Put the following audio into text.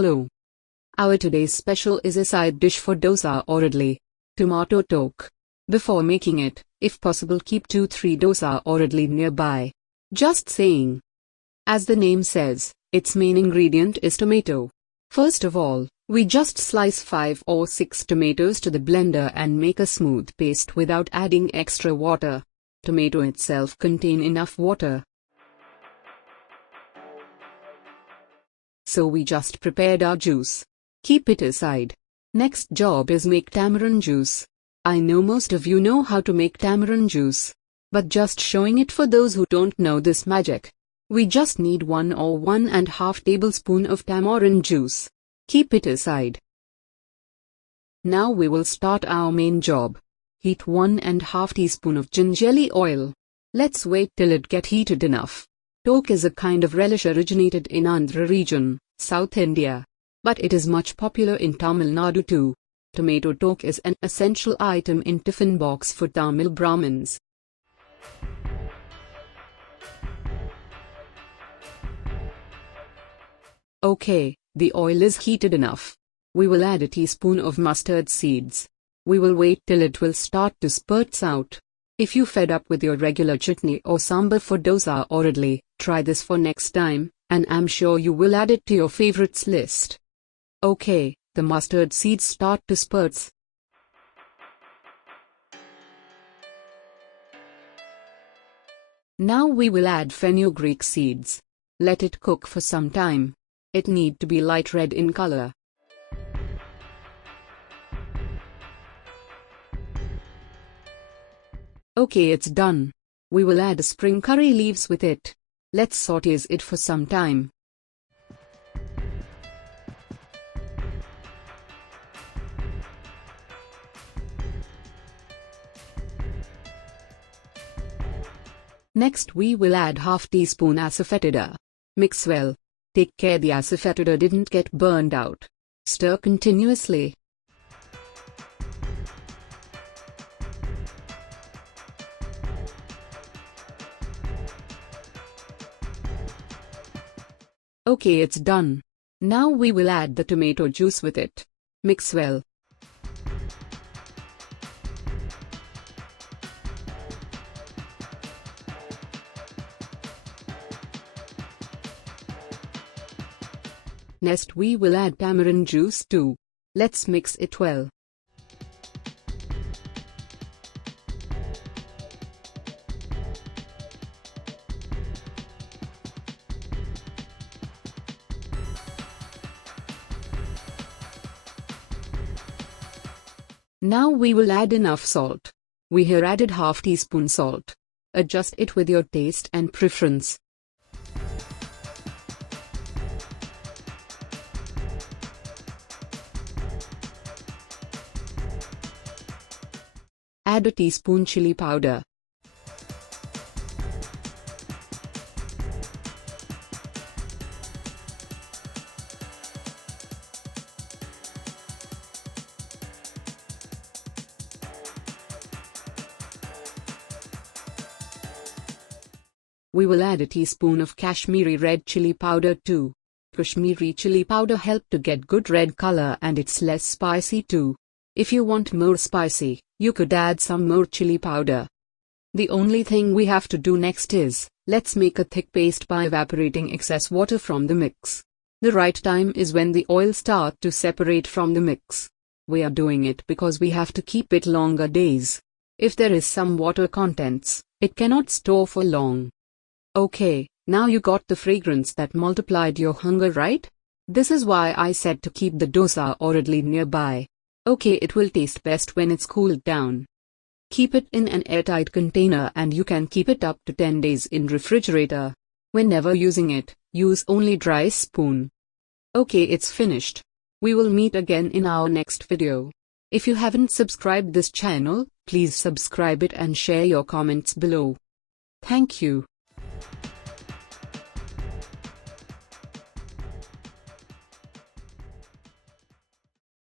Hello. Our today's special is a side dish for dosa or idli. Tomato toke. Before making it, if possible keep 2-3 dosa or idli nearby. Just saying. As the name says, its main ingredient is tomato. First of all, we just slice 5 or 6 tomatoes to the blender and make a smooth paste without adding extra water. Tomato itself contain enough water. So we just prepared our juice. Keep it aside. Next job is make tamarind juice. I know most of you know how to make tamarind juice. But just showing it for those who don't know this magic. We just need 1 or 1½ tablespoon of tamarind juice. Keep it aside. Now we will start our main job. Heat 1½ teaspoon of Gingelli oil. Let's wait till it get heated enough. Toke is a kind of relish originated in Andhra region, South India. But it is much popular in Tamil Nadu too. Tomato toke is an essential item in tiffin box for Tamil Brahmins. Okay, the oil is heated enough. We will add a teaspoon of mustard seeds. We will wait till it will start to spurts out. If you fed up with your regular chutney or sambar for dosa or idli, try this for next time, and I'm sure you will add it to your favorites list. Okay, the mustard seeds start to spurts. Now we will add fenugreek seeds. Let it cook for some time. It need to be light red in color. Okay, it's done. We will add spring curry leaves with it. Let's saute it for some time. Next we will add ½ teaspoon Asafoetida. Mix well. Take care the Asafoetida didn't get burned out. Stir continuously. Okay, it's done. Now we will add the tomato juice with it. Mix well. Next we will add tamarind juice too. Let's mix it well. Now we will add enough salt. We here added ½ teaspoon salt. Adjust it with your taste and preference. Add a teaspoon chili powder. We will add a teaspoon of Kashmiri red chilli powder too. Kashmiri chilli powder help to get good red color and it's less spicy too. If you want more spicy, you could add some more chilli powder. The only thing we have to do next is, let's make a thick paste by evaporating excess water from the mix. The right time is when the oil start to separate from the mix. We are doing it because we have to keep it longer days. If there is some water contents, it cannot store for long. Okay, now you got the fragrance that multiplied your hunger, right? This is why I said to keep the dosa or idli nearby. Okay, it will taste best when it's cooled down. Keep it in an airtight container and you can keep it up to 10 days in refrigerator. Whenever using it, use only dry spoon. Okay, it's finished. We will meet again in our next video. If you haven't subscribed this channel, please subscribe it and share your comments below. Thank you.